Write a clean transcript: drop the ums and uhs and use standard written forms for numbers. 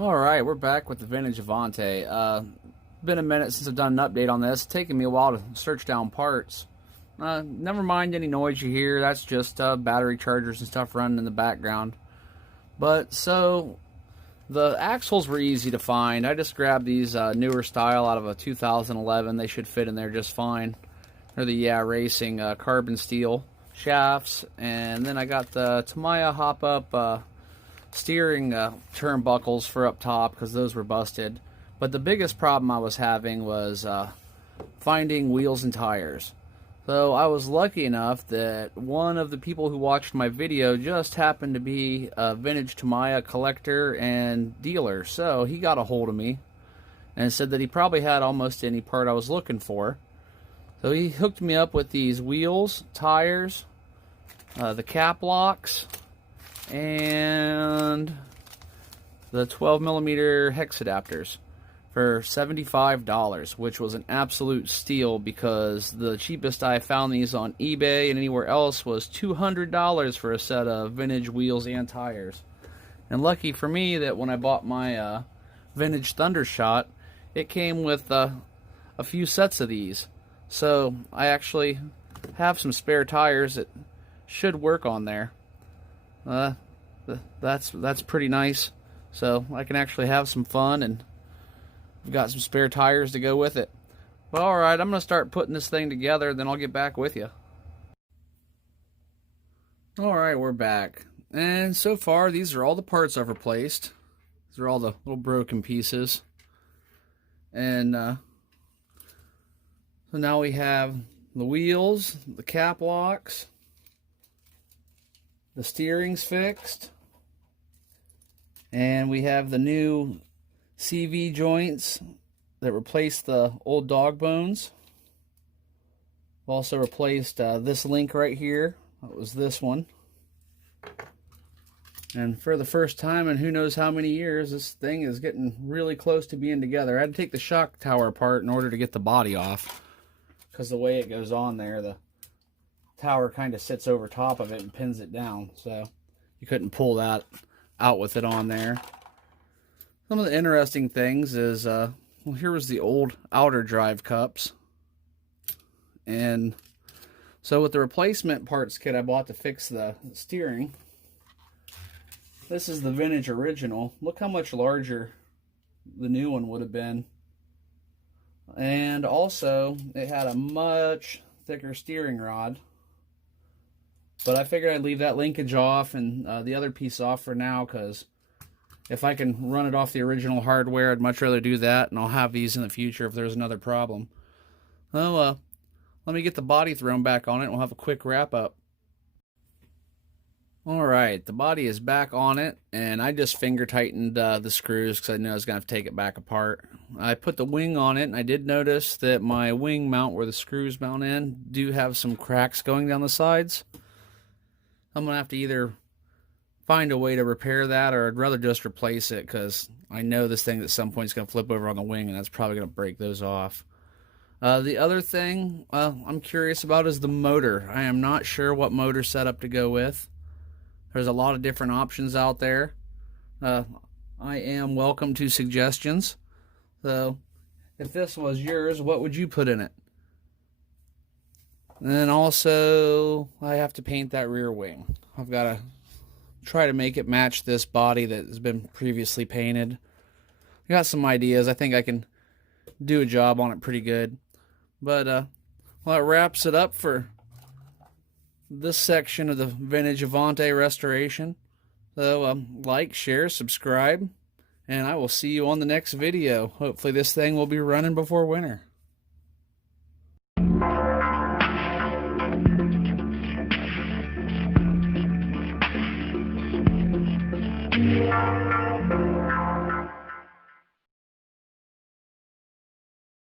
Alright, we're back with the vintage Avante. Been a minute since I've done an update on this. It's taken me a while to search down parts. Never mind any noise you hear, that's just battery chargers and stuff running in the background. But, so, the axles were easy to find. I just grabbed these newer style out of a 2011. They should fit in there just fine. They're the Racing carbon steel shafts. And then I got the Tamiya hop-up steering turnbuckles for up top because those were busted. But the biggest problem I was having was finding wheels and tires. So I was lucky enough that one of the people who watched my video just happened to be a vintage Tamiya collector and dealer. So he got a hold of me and said that he probably had almost any part I was looking for. So he hooked me up with these wheels, tires, the cap locks, and the 12mm hex adapters for $75, which was an absolute steal because the cheapest I found these on eBay and anywhere else was $200 for a set of vintage wheels and tires. And lucky for me that when I bought my vintage Thundershot, it came with a few sets of these. So I actually have some spare tires that should work on there. That's pretty nice. So I can actually have some fun, and I've got some spare tires to go with it. Well, alright, I'm going to start putting this thing together, then I'll get back with you. Alright, we're back. And so far, these are all the parts I've replaced. These are all the little broken pieces. And so now we have the wheels, the cap locks, the steering's fixed, and we have the new CV joints that replaced the old dog bones. We've also replaced this link right here. That was this one. And for the first time in who knows how many years, this thing is getting really close to being together. I had to take the shock tower apart in order to get the body off, because the way it goes on there, the tower kind of sits over top of it and pins it down, so you couldn't pull that out with it on there. Some of the interesting things is, well, here was the old outer drive cups. And so with the replacement parts kit I bought to fix the steering, this is the vintage original. Look how much larger the new one would have been. And also, it had a much thicker steering rod. But I figured I'd leave that linkage off and the other piece off for now, because if I can run it off the original hardware, I'd much rather do that, and I'll have these in the future if there's another problem. Well, let me get the body thrown back on it, and we'll have a quick wrap-up. Alright, the body is back on it, and I just finger tightened the screws because I knew I was going to have to take it back apart. I put the wing on it, and I did notice that my wing mount where the screws mount in do have some cracks going down the sides. I'm going to have to either find a way to repair that, or I'd rather just replace it, because I know this thing at some point is going to flip over on the wing, and that's probably going to break those off. The other thing I'm curious about is the motor. I am not sure what motor setup to go with. There's a lot of different options out there. I am welcome to suggestions. So, if this was yours, what would you put in it? And then also, I have to paint that rear wing. I've got to try to make it match this body that has been previously painted. I got some ideas. I think I can do a job on it pretty good. But, well, that wraps it up for this section of the vintage Avante restoration. So, like, share, subscribe, and I will see you on the next video. Hopefully this thing will be running before winter. Yeah.